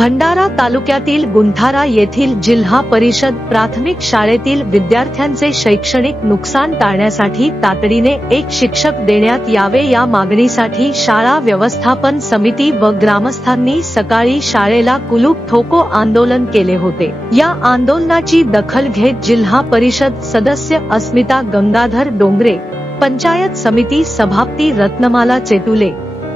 भंडारा तालुक्यातील गुंठारा येथील जिल्हा परिषद प्राथमिक शाळेतील विद्यार्थ्यांचे शैक्षणिक नुकसान टाळण्यासाठी तातडीने एक शिक्षक देण्यात यावे या मागणीसाठी शाळा व्यवस्थापन समिती व ग्रामस्थांनी सकाळी शाळेला कुलूप ठोको आंदोलन केले होते। या आंदोलनाची दखल घेत जिल्हा परिषद सदस्य अस्मिता गंगाधर डोंगरे, पंचायत समिती सभापती रत्नमाला चेतुले,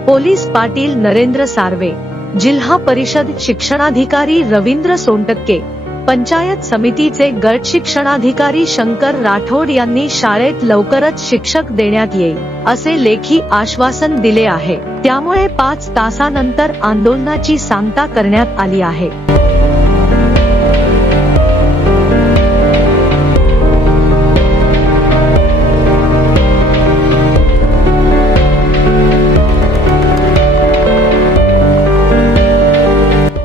पोलीस पाटील नरेंद्र सार्वे, जिल्हा परिषद शिक्षणाधिकारी रवींद्र सोनटक्के, पंचायत समितीचे गट शिक्षणाधिकारी शंकर राठोड यांनी शाळेत लवकरच शिक्षक देण्यात येईल असे लेखी आश्वासन दिले आहे। त्यामुळे 5 तासानंतर आंदोलनाची सांगता करण्यात आली आहे।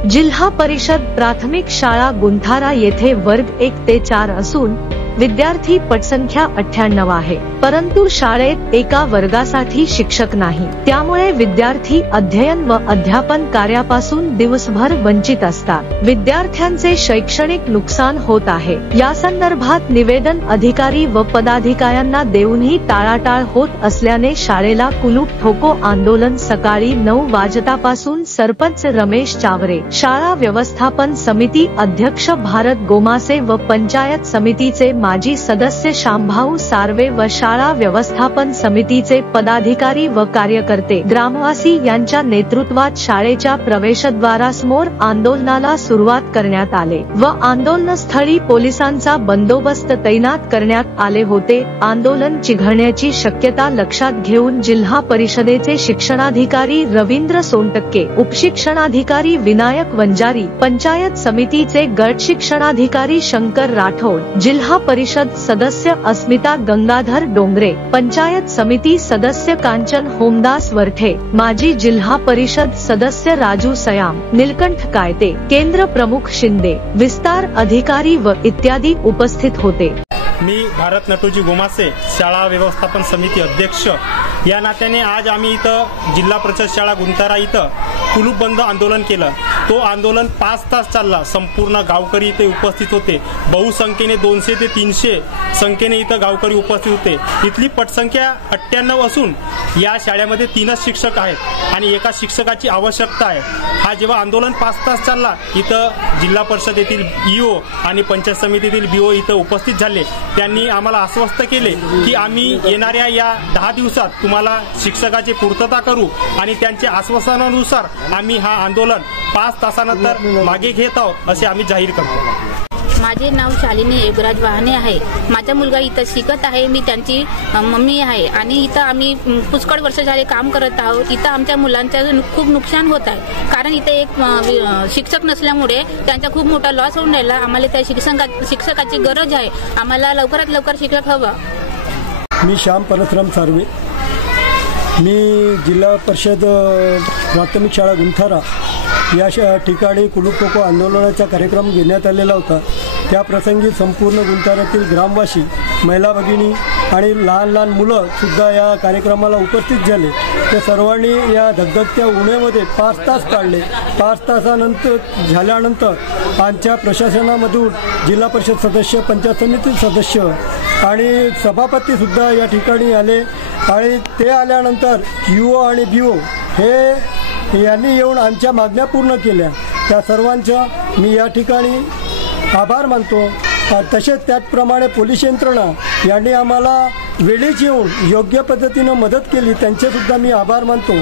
जिल्हा परिषद प्राथमिक शाळा गुंठारा येथे वर्ग 1 ते 4 असून विद्यार्थी पटसंख्या 98 आहे, परंतु शाळेत एका वर्गासाठी शिक्षक नाही। त्यामुळे विद्यार्थी अध्ययन व अध्यापन कार्यापासून दिवसभर वंचित असतात। विद्यार्थ्यांचे शैक्षणिक नुकसान होत आहे। या संदर्भात निवेदन अधिकारी व पदाधिकाऱ्यांना देऊनही टाळाटाळ होत असल्याने शाळेला कुलूप ठोको आंदोलन सकाळी 9 वाजतापासून सरपंच रमेश चावरे, शाळा व्यवस्थापन समिती अध्यक्ष भारत गोमासे व पंचायत समितीचे माजी सदस्य शामभाऊ सार्वे व शाळा व्यवस्थापन समितीचे पदाधिकारी व कार्यकर्ते ग्रामवासी यांच्या नेतृत्वात शाळेच्या प्रवेशद्वारासमोर आंदोलनाला सुरुवात करण्यात आले व आंदोलनस्थळी पोलिसांचा बंदोबस्त तैनात करण्यात आले होते। आंदोलन चिघळण्याची शक्यता लक्षात घेऊन जिल्हा परिषदेचे शिक्षणाधिकारी रवींद्र सोनटक्के, उपशिक्षणाधिकारी विनायक वंजारी, पंचायत समितीचे गट शिक्षणाधिकारी शंकर राठोड, जिल्हा परिषद सदस्य अस्मिता गंगाधर डोंगरे, पंचायत समिती सदस्य कांचन होमदास वरठे, माजी जिल्हा परिषद सदस्य राजू सयाम, नीलकंठ कायते, केंद्र प्रमुख शिंदे, विस्तार अधिकारी व इत्यादी उपस्थित होते। मी भारत नटूजी गोमासे, शाळा व्यवस्थापन समिती अध्यक्ष या नात्याने आज आम्ही इथं जिल्हा परिषद शाळा गुंठारा इथं कुलूप बंद आंदोलन केलं। तो आंदोलन 5 तास चालला। संपूर्ण गावकरी इथे उपस्थित होते। बहुसंख्येने 200 ते 300 संख्येने इथं गावकरी उपस्थित होते। इथली पटसंख्या 98 असून या शाळेमध्ये 3च शिक्षक आहेत आणि एका शिक्षकाची आवश्यकता आहे। हा जेव्हा आंदोलन 5 तास चालला, इथं जिल्हा परिषद येथील ईओ आणि पंचायत समितीतील बीओ इथं उपस्थित झाले। त्यांनी आम्हाला आश्वस्त केले की आम्ही येणाऱ्या या 10 दिवसात तुम्हाला शिक्षकाची पूर्तता करू आणि त्यांच्या आश्वासनानुसार आम्ही हा आंदोलन 5 तासानंतर मागे घेत आहोत असे आम्ही जाहीर करतो। माझे नाव शालिनी युवराज वाहने आहे। माझा मुलगा इथं शिकत आहे। मी त्यांची मम्मी आहे आणि इथं आम्ही पुष्कळ वर्ष झाले काम करत आहोत। इथं आमच्या मुलांचं खूप नुकसान होत आहे, कारण इथे एक शिक्षक नसल्यामुळे त्यांचा खूप मोठा लॉस होऊन राहिला। आम्हाला त्या शिक्षकाची गरज आहे। आम्हाला लवकरात लवकर शिक्षक हवा। मी श्याम परसराम सार्वे, मी जिल्हा परिषद प्राथमिक शाळा गुंठारा या ठिकाणी कुलूप ठोको आंदोलनाचा कार्यक्रम घेण्यात आलेला होता। त्या प्रसंगी संपूर्ण गुंठाऱ्यातील ग्रामवासी, महिला भगिनी आणि लहान लहान मुलं सुद्धा या कार्यक्रमाला उपस्थित झाले। त्या सर्वांनी या धगधगत्या उन्हामध्ये 5 तास काढले। 5 तासानंतर झाल्यानंतर आमच्या प्रशासनामधून जिल्हा परिषद सदस्य, पंचायत समिती सदस्य आणि सभापती सुद्धा या ठिकाणी आले आणि ते आल्यानंतर ईओ आणि बीओ यांनी येऊन आमच्या मागण्या पूर्ण केल्या। त्या सर्वांचा मी या ठिकाणी आभार मानतो। तसेच त्याचप्रमाणे पोलीस यंत्रणा यांनी आम्हाला वेळीच येऊन योग्य पद्धतीनं मदत केली, त्यांचे सुद्धा मी आभार मानतो।